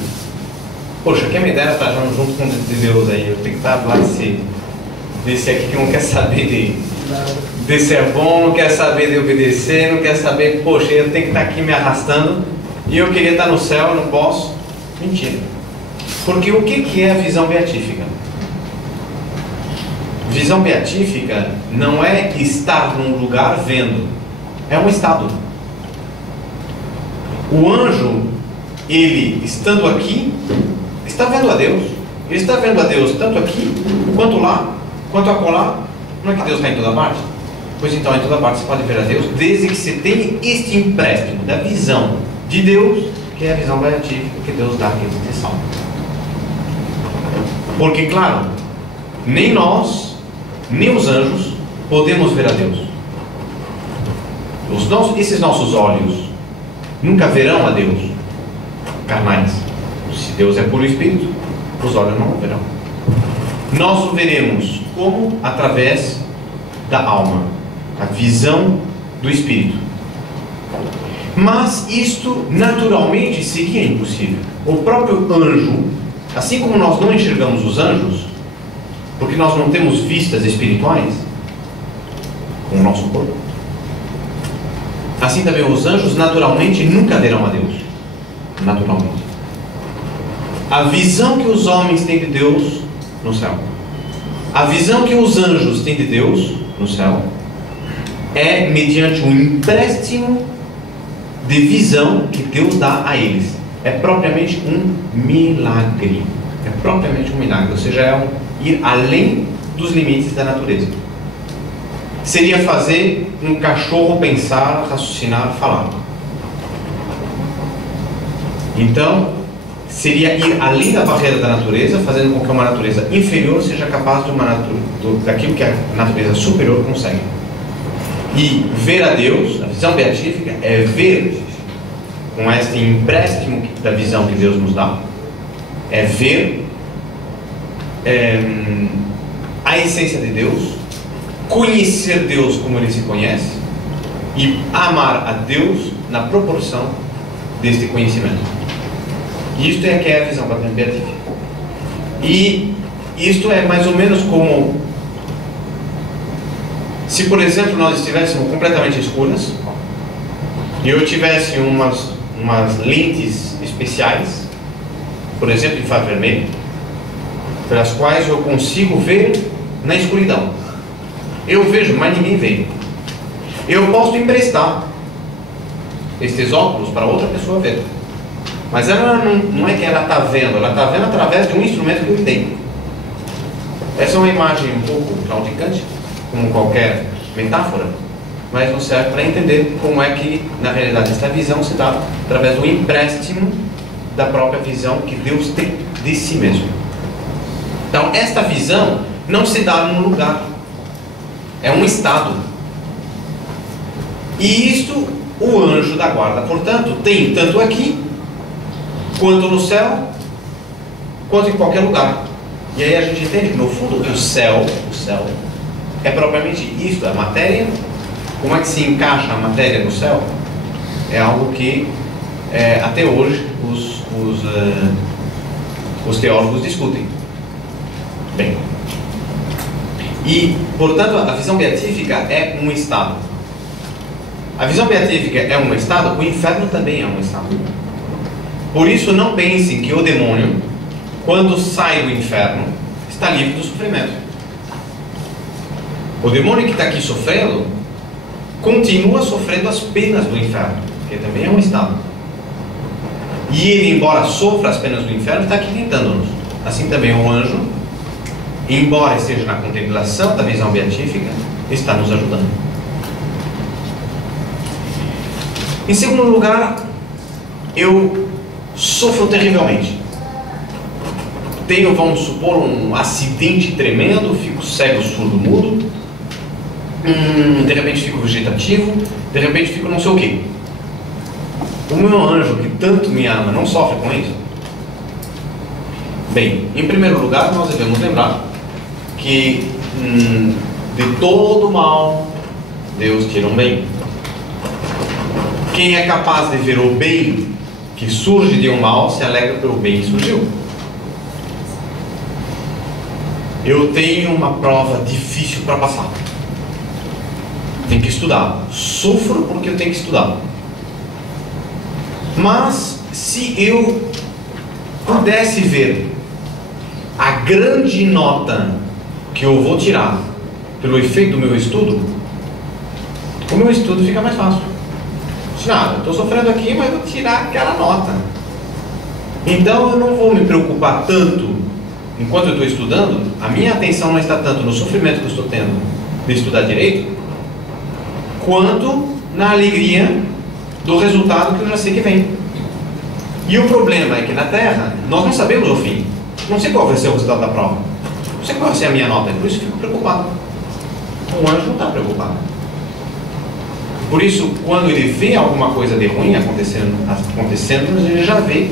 Poxa, quem me dera estar junto com Deus aí, eu tenho que estar lá desse aqui que não quer saber de ser bom, não quer saber de obedecer, não quer saber, poxa, eu tenho que estar aqui me arrastando e eu queria estar no céu, não posso. Mentira. Porque o que é a visão beatífica? Visão beatífica não é estar num lugar vendo, é um estado. O anjo, ele estando aqui, está vendo a Deus. Ele está vendo a Deus tanto aqui, quanto lá, quanto acolá. Não é que Deus está em toda parte? Pois então, em toda parte você pode ver a Deus, desde que você tenha este empréstimo da visão de Deus, que é a visão beatífica que Deus dá àqueles que te salvam. Porque, claro, nem nós, nem os anjos podemos ver a Deus. Esses nossos olhos nunca verão a Deus carnais. Se Deus é puro espírito, os olhos não o verão. Nós o veremos como? Através da alma, a visão do espírito. Mas isto naturalmente seria impossível. O próprio anjo, assim como nós não enxergamos os anjos, porque nós não temos vistas espirituais com o nosso corpo, assim também os anjos naturalmente nunca verão a Deus. Naturalmente. A visão que os homens têm de Deus no céu, a visão que os anjos têm de Deus no céu, é mediante um empréstimo de visão que Deus dá a eles. É propriamente um milagre. É propriamente um milagre. Ou seja, é ir além dos limites da natureza. Seria fazer um cachorro pensar, raciocinar, falar. Então, seria ir além da barreira da natureza, fazendo com que uma natureza inferior seja capaz daquilo que a natureza superior consegue. E ver a Deus, a visão beatífica, é ver com este empréstimo da visão que Deus nos dá, é ver a essência de Deus, conhecer Deus como Ele se conhece e amar a Deus na proporção deste conhecimento. Isto é que é a visão beatífica. E isto é mais ou menos como se, por exemplo, nós estivéssemos completamente escuras e eu tivesse umas lentes especiais, por exemplo, infravermelho, pelas quais eu consigo ver na escuridão. Eu vejo, mas ninguém vê. Eu posso emprestar estes óculos para outra pessoa ver, mas ela não é que ela está vendo, ela está vendo através de um instrumento que eu tenho. Essa é uma imagem um pouco claudicante, como qualquer metáfora, mas nos serve para entender como é que, na realidade, esta visão se dá através do empréstimo da própria visão que Deus tem de si mesmo. Então, esta visão não se dá num lugar, é um estado. E isto, o anjo da guarda, portanto, tem tanto aqui, quanto no céu, quanto em qualquer lugar. E aí a gente entende que, no fundo, o céu é propriamente isto, a matéria. Como é que se encaixa a matéria no céu? É algo que até hoje os teólogos discutem. Bem, e portanto a visão beatífica é um estado. A visão beatífica é um estado, o inferno também é um estado. Por isso não pensem que o demônio, quando sai do inferno, está livre do sofrimento. O demônio que está aqui sofrendo continua sofrendo as penas do inferno, que também é um estado. E ele, embora sofra as penas do inferno, está aqui tentando-nos. Assim também o anjo, embora esteja na contemplação da visão beatífica, está nos ajudando. Em segundo lugar, eu sofro terrivelmente. Tenho, vamos supor, um acidente tremendo, fico cego, surdo, mudo, de repente fico vegetativo, de repente fico não sei o quê. O meu anjo, que tanto me ama, não sofre com isso? Bem, em primeiro lugar, nós devemos lembrar que de todo mal, Deus tira um bem. Quem é capaz de ver o bem que surge de um mal, se alegra pelo bem que surgiu. Eu tenho uma prova difícil para passar. Tenho que estudar. Sofro porque eu tenho que estudar. Mas se eu pudesse ver a grande nota que eu vou tirar pelo efeito do meu estudo, o meu estudo fica mais fácil. Nada, estou sofrendo aqui, mas vou tirar aquela nota. Então eu não vou me preocupar tanto enquanto eu estou estudando. A minha atenção não está tanto no sofrimento que eu estou tendo de estudar direito, quanto na alegria do resultado que eu já sei que vem. E o problema é que na Terra nós não sabemos o fim. Não sei qual vai ser o resultado da prova, não sei qual vai ser a minha nota, por isso eu fico preocupado. O anjo não está preocupado. Por isso, quando ele vê alguma coisa de ruim acontecendo, ele já vê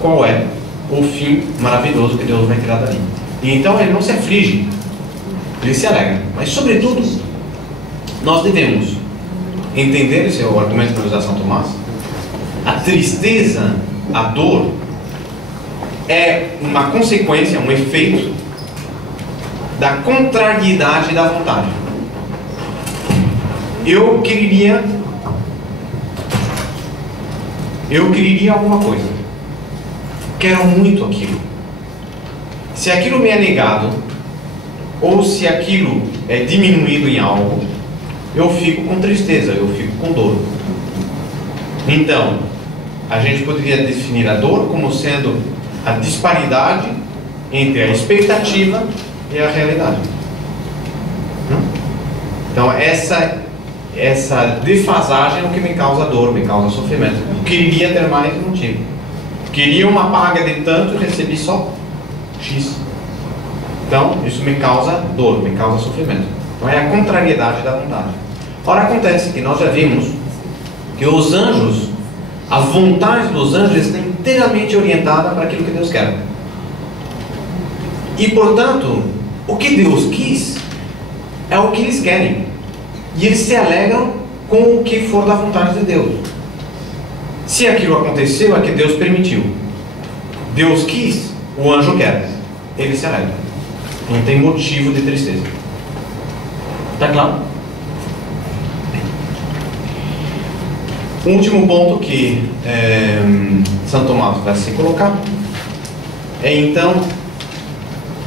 qual é o fim maravilhoso que Deus vai tirar dali. E então ele não se aflige, ele se alegra. Mas sobretudo, nós devemos entender, esse é o argumento que nos dá São Tomás, a tristeza, a dor, é uma consequência, um efeito da contrariedade da vontade. Eu quereria alguma coisa, quero muito aquilo. Se aquilo me é negado, ou se aquilo é diminuído em algo, eu fico com tristeza, eu fico com dor. Então, a gente poderia definir a dor como sendo a disparidade entre a expectativa e a realidade. Então, essa defasagem é o que me causa dor, me causa sofrimento. Eu queria ter mais e não tive. Queria uma paga de tanto e recebi só X. Então, isso me causa dor, me causa sofrimento. Então, é a contrariedade da vontade. Ora, acontece que nós já vimos que os anjos, a vontade dos anjos está inteiramente orientada para aquilo que Deus quer. E, portanto, o que Deus quis é o que eles querem. E eles se alegram com o que for da vontade de Deus. Se aquilo aconteceu, é que Deus permitiu. Deus quis, o anjo quer. Ele se alegra. Não tem motivo de tristeza. Está claro? O último ponto que São Tomás vai se colocar é então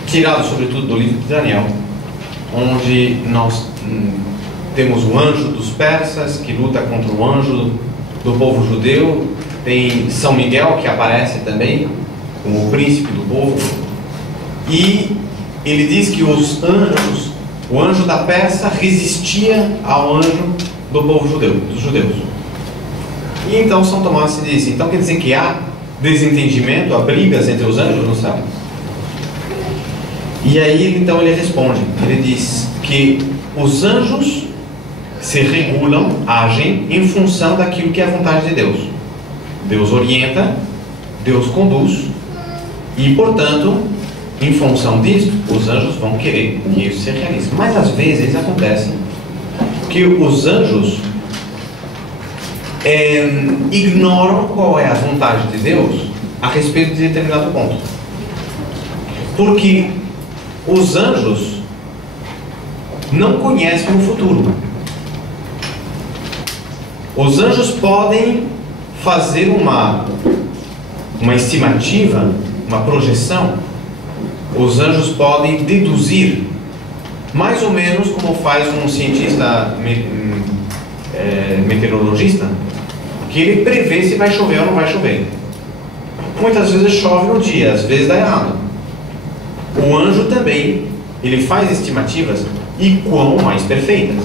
tirado sobretudo do livro de Daniel, onde nós temos o anjo dos persas que luta contra o anjo do povo judeu. Tem São Miguel que aparece também como o príncipe do povo, e ele diz que os anjos, o anjo da Pérsia resistia ao anjo do povo judeu, dos judeus. E então São Tomás se disse, então quer dizer que há desentendimento, há brigas entre os anjos no céu? E aí então ele responde, ele diz que os anjos se regulam, agem em função daquilo que é a vontade de Deus. Deus orienta, Deus conduz, e portanto, em função disso, os anjos vão querer que isso se realize. Mas às vezes acontece que os anjos ignoram qual é a vontade de Deus a respeito de determinado ponto. Porque os anjos não conhecem o futuro. Os anjos podem fazer uma estimativa, uma projeção. Os anjos podem deduzir, mais ou menos como faz um cientista meteorologista, que ele prevê se vai chover ou não vai chover. Muitas vezes chove no dia, às vezes dá errado. O anjo também, ele faz estimativas, e quão mais perfeitas.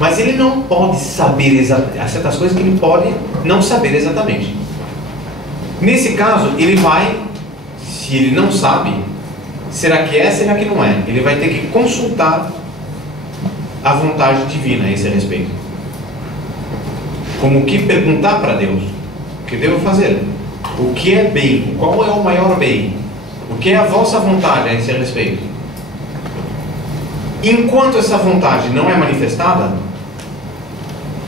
Mas ele não pode saber há certas coisas que ele pode não saber exatamente. Nesse caso, ele vai, se ele não sabe, será que é, será que não é? Ele vai ter que consultar a vontade divina a esse respeito. Como que perguntar para Deus, o que devo fazer? O que é bem? Qual é o maior bem? O que é a vossa vontade a esse respeito? Enquanto essa vontade não é manifestada,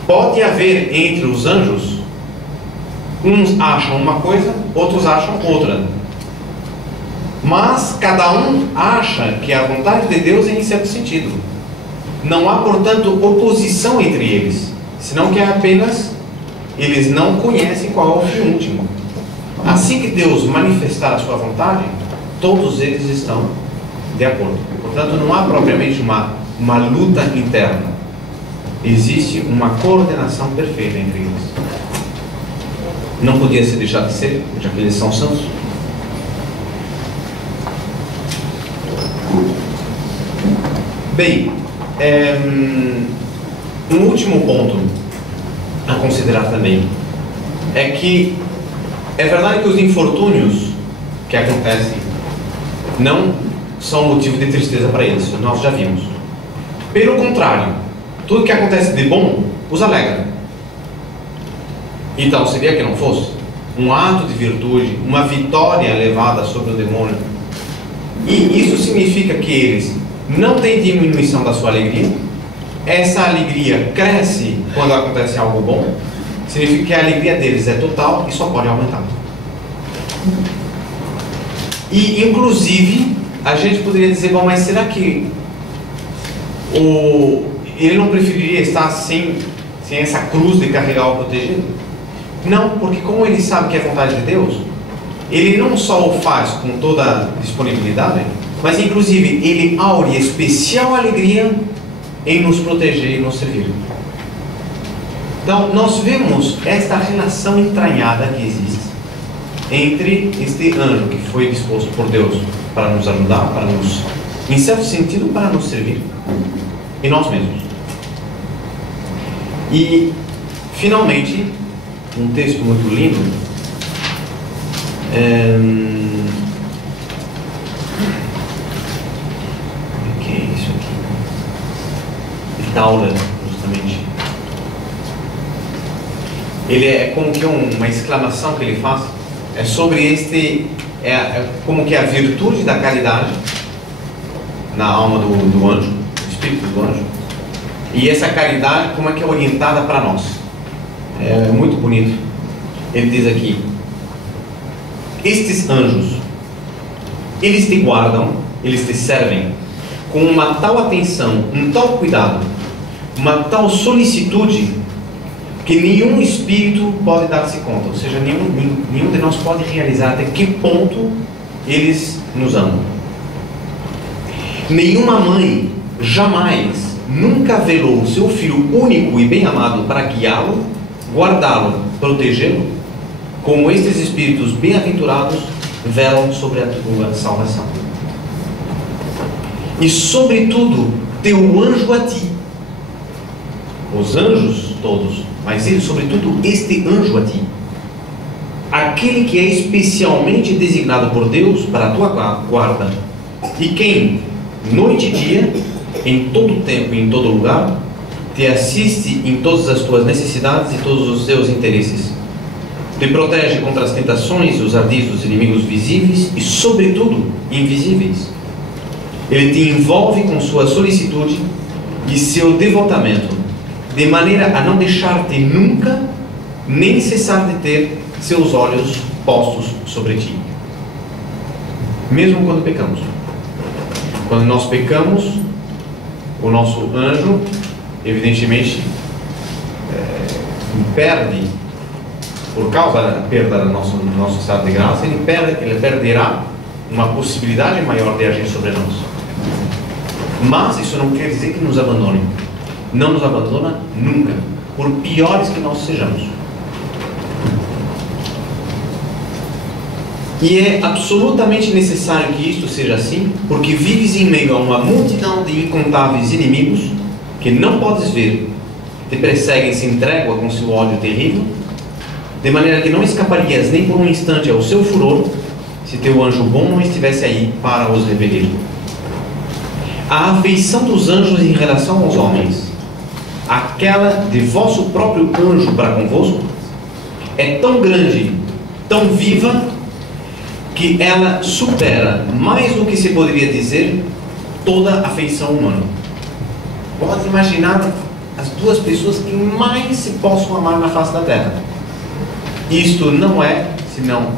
pode haver entre os anjos, uns acham uma coisa, outros acham outra. Mas cada um acha que a vontade de Deus é em certo sentido. Não há, portanto, oposição entre eles, senão que é apenas eles não conhecem qual é o fim último. Assim que Deus manifestar a sua vontade, todos eles estão de acordo. Portanto, não há propriamente uma luta interna. Existe uma coordenação perfeita entre eles. Não podia ser deixado de ser, já que eles são santos. Bem, um último ponto a considerar também é que é verdade que os infortúnios que acontecem não são motivo de tristeza para eles, nós já vimos. Pelo contrário, tudo que acontece de bom os alegra. Então, seria que não fosse um ato de virtude, uma vitória levada sobre o demônio, e isso significa que eles não têm diminuição da sua alegria. Essa alegria cresce quando acontece algo bom. Significa que a alegria deles é total e só pode aumentar. E inclusive a gente poderia dizer, bom, mas será que ele não preferiria estar sem essa cruz de carregar o protegido? Não, porque como ele sabe que é vontade de Deus, ele não só o faz com toda a disponibilidade, mas inclusive ele aure especial alegria em nos proteger e nos servir. Então nós vemos esta relação entranhada que existe entre este anjo que foi disposto por Deus para nos ajudar, para nos, em certo sentido, para nos servir, e nós mesmos. E finalmente, um texto muito lindo, o que é isso aqui? Tauler, justamente. Ele é como que uma exclamação que ele faz, é sobre como que a virtude da caridade na alma do anjo, do espírito do anjo, e essa caridade como é que é orientada para nós. É muito bonito. Ele diz aqui: estes anjos, eles te guardam, eles te servem com uma tal atenção, um tal cuidado, uma tal solicitude, que nenhum espírito pode dar-se conta, ou seja, nenhum de nós pode realizar até que ponto eles nos amam. Nenhuma mãe jamais, nunca velou o seu filho único e bem amado para guiá-lo, guardá-lo, protegê-lo, como estes espíritos bem-aventurados velam sobre a tua salvação. E sobretudo, teu anjo a ti, os anjos todos, mas ele, sobretudo, este anjo a ti, aquele que é especialmente designado por Deus para a tua guarda, e quem, noite e dia, em todo tempo e em todo lugar, te assiste em todas as tuas necessidades e todos os teus interesses, te protege contra as tentações e os ardis dos inimigos visíveis e, sobretudo, invisíveis. Ele te envolve com sua solicitude e seu devotamento, de maneira a não deixar-te nunca, nem cessar de ter seus olhos postos sobre ti. Mesmo quando pecamos. Quando nós pecamos, o nosso anjo, evidentemente, perde, por causa da perda do nosso estado de graça, ele perderá uma possibilidade maior de agir sobre nós. Mas isso não quer dizer que nos abandone. Não nos abandona nunca, por piores que nós sejamos. E é absolutamente necessário que isto seja assim, porque vives em meio a uma multidão de incontáveis inimigos que não podes ver, te perseguem sem trégua com seu ódio terrível, de maneira que não escaparias nem por um instante ao seu furor, se teu anjo bom não estivesse aí para os repelir. A afeição dos anjos em relação aos homens, aquela de vosso próprio anjo para convosco, é tão grande, tão viva, que ela supera, mais do que se poderia dizer, toda a afeição humana. Pode imaginar as duas pessoas que mais se possam amar na face da terra. Isto não é, senão,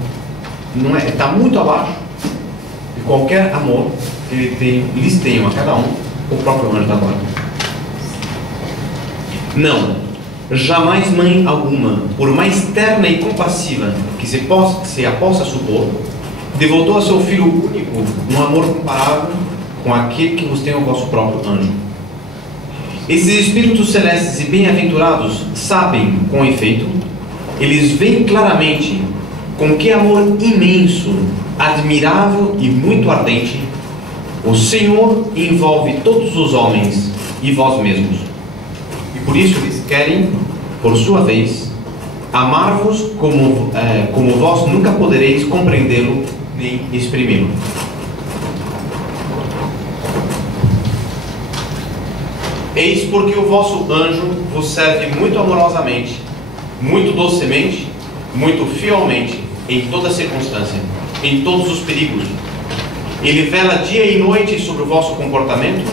está muito abaixo de qualquer amor que lhes tenham a cada um o próprio anjo da guarda. Não, jamais mãe alguma, por mais terna e compassiva que se a possa supor, devotou a seu filho único um amor comparável com aquele que vos tem o vosso próprio anjo. Esses espíritos celestes e bem-aventurados sabem, com efeito, eles veem claramente com que amor imenso, admirável e muito ardente o Senhor envolve todos os homens e vós mesmos. E por isso eles querem, por sua vez, amar-vos como vós nunca podereis compreendê-lo nem exprimi-lo. Eis porque o vosso anjo vos serve muito amorosamente, muito docemente, muito fielmente, em toda circunstância, em todos os perigos. Ele vela dia e noite sobre o vosso comportamento,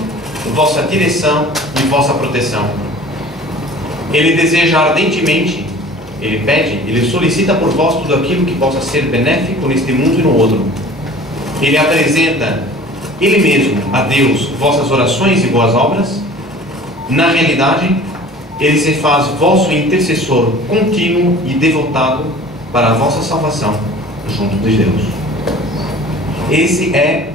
vossa direção e vossa proteção. Ele deseja ardentemente, ele pede, ele solicita por vós tudo aquilo que possa ser benéfico neste mundo e no outro. Ele apresenta, ele mesmo, a Deus, vossas orações e boas obras. Na realidade, ele se faz vosso intercessor contínuo e devotado para a vossa salvação junto de Deus. Esse é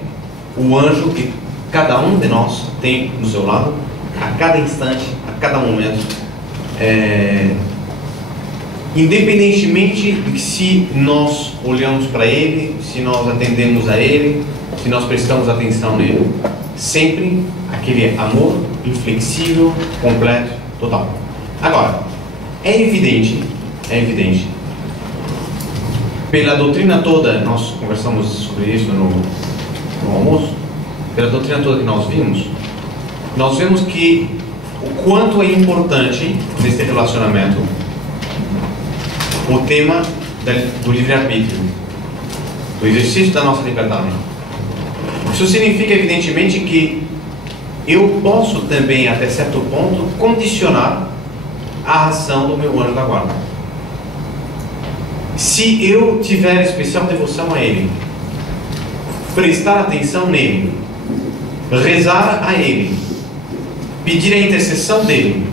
o anjo que cada um de nós tem do seu lado, a cada instante, a cada momento, independentemente de se nós olhamos para ele, se nós atendemos a ele, se nós prestamos atenção nele. Sempre aquele amor inflexível, completo, total. Agora, é evidente, pela doutrina toda, nós conversamos sobre isso no almoço, pela doutrina toda que nós vemos que o quanto é importante neste relacionamento o tema do livre-arbítrio, do exercício da nossa liberdade. Isso significa, evidentemente, que eu posso também, até certo ponto, condicionar a ação do meu anjo da guarda. Se eu tiver especial devoção a ele, prestar atenção nele, rezar a ele, pedir a intercessão dele,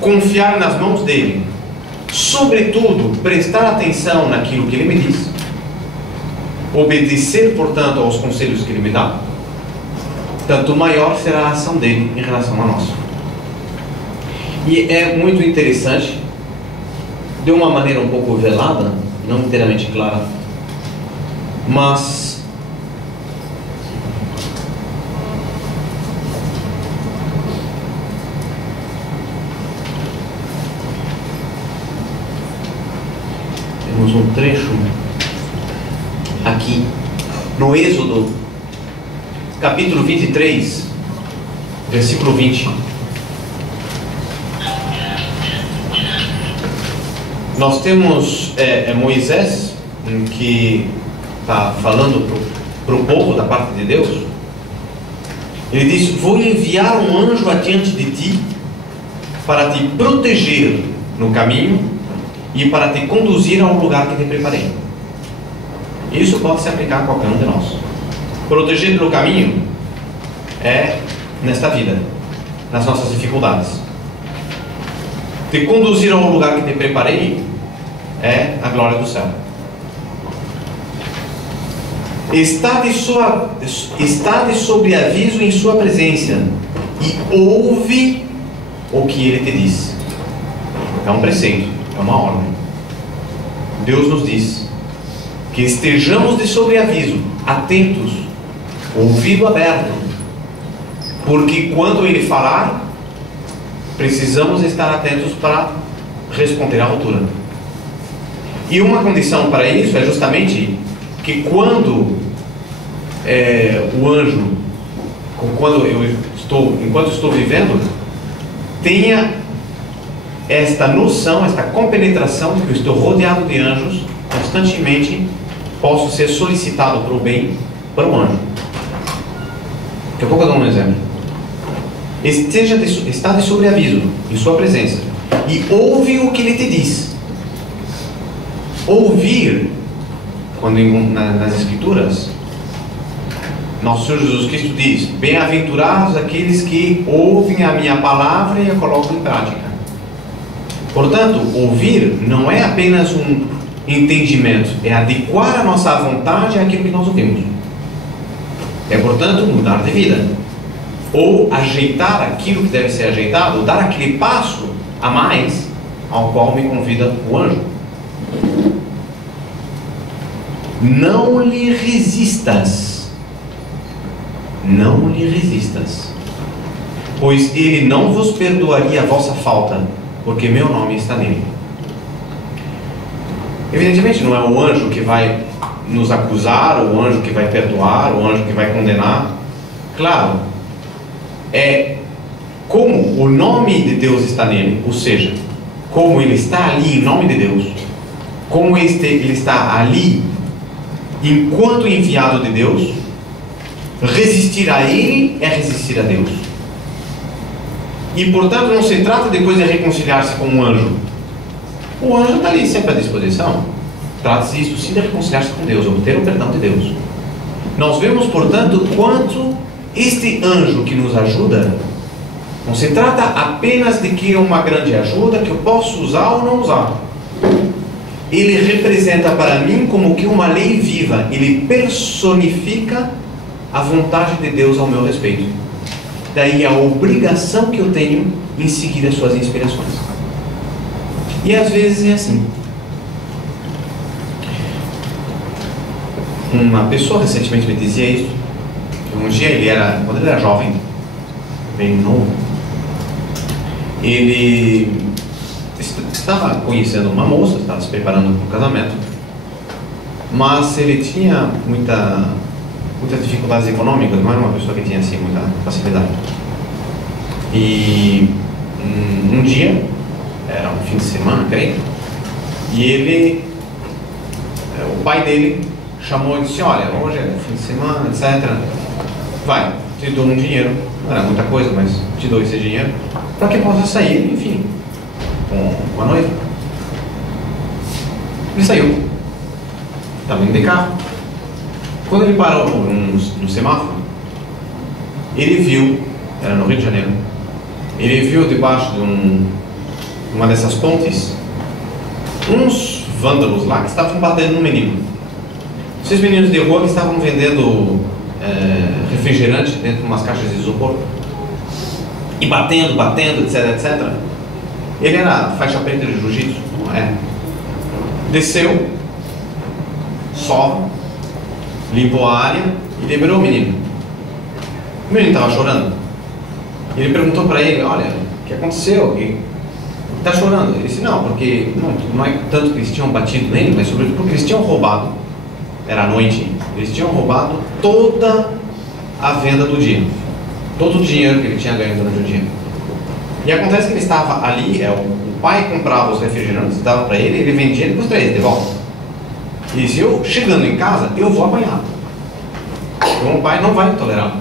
confiar nas mãos dele, sobretudo prestar atenção naquilo que ele me diz, obedecer, portanto, aos conselhos que ele me dá, tanto maior será a ação dele em relação a nós. E é muito interessante, de uma maneira um pouco velada, não inteiramente clara, mas temos um trecho aqui no Êxodo, capítulo 23, versículo 20. Nós temos Moisés, que está falando para o povo da parte de Deus. Ele diz: vou enviar um anjo adiante de ti para te proteger no caminho e para te conduzir ao lugar que te preparei. Isso pode se aplicar a qualquer um de nós. Proteger pelo caminho é nesta vida, nas nossas dificuldades. Te conduzir ao lugar que te preparei é a glória do céu. Estade sobre aviso em sua presença e ouve o que ele te diz. É um preceito, é uma ordem. Deus nos diz que estejamos de sobreaviso, atentos, ouvido aberto, porque quando ele falar, precisamos estar atentos para responder à altura. E uma condição para isso é justamente que quando o anjo, enquanto estou vivendo, tenha esta noção, esta compenetração de que eu estou rodeado de anjos, constantemente posso ser solicitado para o bem, para o anjo. Daqui a pouco eu dou um exemplo. Está de sobreaviso em sua presença e ouve o que ele te diz. Ouvir, quando nas Escrituras, nosso Senhor Jesus Cristo diz: bem-aventurados aqueles que ouvem a minha palavra e a colocam em prática. Portanto, ouvir não é apenas um entendimento, é adequar a nossa vontade àquilo que nós ouvimos. É, portanto, mudar de vida, ou ajeitar aquilo que deve ser ajeitado, ou dar aquele passo a mais ao qual me convida o anjo. Não lhe resistas, pois ele não vos perdoaria a vossa falta, porque meu nome está nele. Evidentemente não é o anjo que vai nos acusar, o anjo que vai perdoar, o anjo que vai condenar. Claro, é como o nome de Deus está nele, ou seja, como ele está ali em nome de Deus, como ele está ali enquanto enviado de Deus. Resistir a ele é resistir a Deus. E portanto não se trata depois de reconciliar-se com um anjo. O anjo está ali sempre à disposição. Trata-se disso sim de reconciliar-se com Deus, obter o perdão de Deus. Nós vemos, portanto, quanto este anjo que nos ajuda não se trata apenas de que é uma grande ajuda que eu posso usar ou não usar. Ele representa para mim como que uma lei viva. Ele personifica a vontade de Deus ao meu respeito. Daí a obrigação que eu tenho em seguir as suas inspirações. E às vezes é assim. Uma pessoa recentemente me dizia isso. Um dia quando ele era jovem, bem novo, ele estava conhecendo uma moça, estava se preparando para o casamento, mas ele tinha muitas dificuldades econômicas, não era uma pessoa que tinha assim muita facilidade. E um dia, era um fim de semana, creio, e o pai dele chamou e disse: olha, hoje é fim de semana, etc. Vai, te dou um dinheiro, não era muita coisa, mas te dou esse dinheiro para que possa sair, enfim, com a noiva. Ele saiu, estava indo de carro. Quando ele parou no semáforo, ele viu, era no Rio de Janeiro, ele viu debaixo de uma dessas pontes uns vândalos lá que estavam batendo no menino. Esses meninos de rua que estavam vendendo refrigerante dentro de umas caixas de isopor e batendo, etc, etc. Ele era faixa preta de jiu-jitsu, desceu, só limpou a área e liberou o menino. O menino estava chorando. Ele perguntou para ele: olha, o que aconteceu? está chorando? Ele disse, não, porque não é tanto que eles tinham batido nele, mas sobretudo porque eles tinham roubado, era à noite, eles tinham roubado toda a venda do dia, todo o dinheiro que ele tinha ganho durante o dia. E acontece que ele estava ali, o pai comprava os refrigerantes, dava para ele, ele vendia e depois trazia de volta. E disse, eu chegando em casa, eu vou apanhar. Então o pai não vai tolerar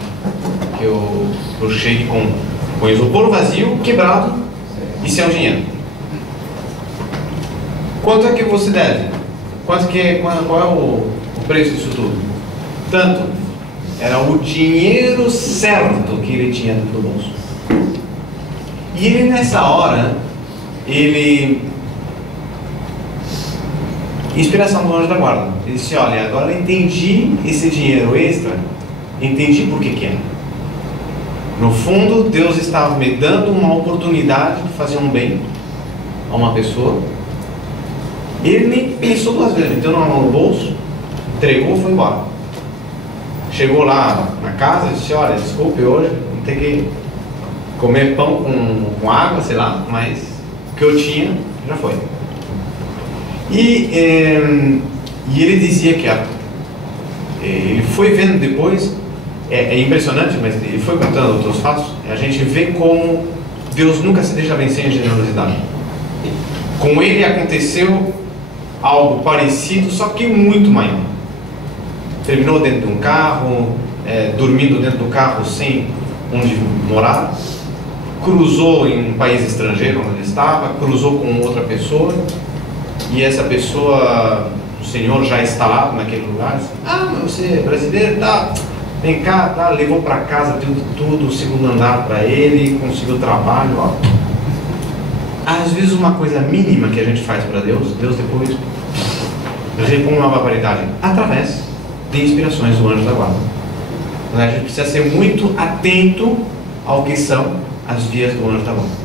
que eu chegue com o isopor vazio, quebrado e sem o dinheiro. Quanto é que você deve? Qual é o preço disso tudo? Tanto. Era o dinheiro certo que ele tinha dentro do bolso. E ele nessa hora, inspiração do anjo da guarda. Ele disse, olha, agora eu entendi esse dinheiro extra, entendi por que é. No fundo, Deus estava me dando uma oportunidade de fazer um bem a uma pessoa. Ele nem pensou duas vezes, meteu na mão no bolso, entregou e foi embora. Chegou lá na casa e disse, olha, desculpe, hoje vou ter que comer pão com água, sei lá, mas o que eu tinha já foi. E ele dizia que ele foi vendo depois, é impressionante, mas ele foi contando outros fatos, a gente vê como Deus nunca se deixa vencer em generosidade. Com ele aconteceu algo parecido, só que muito maior. Terminou dentro de um carro, dormindo dentro do carro sem onde morar, cruzou em um país estrangeiro onde ele estava, cruzou com outra pessoa, e essa pessoa, o senhor já instalado naquele lugar, disse, mas você é brasileiro, tá? Vem cá, tá? Levou para casa tudo, o segundo andar para ele, conseguiu trabalho, ó. Às vezes uma coisa mínima que a gente faz para Deus depois repõe uma barbaridade através de inspirações do anjo da guarda. A gente precisa ser muito atento ao que são as vias do anjo da guarda.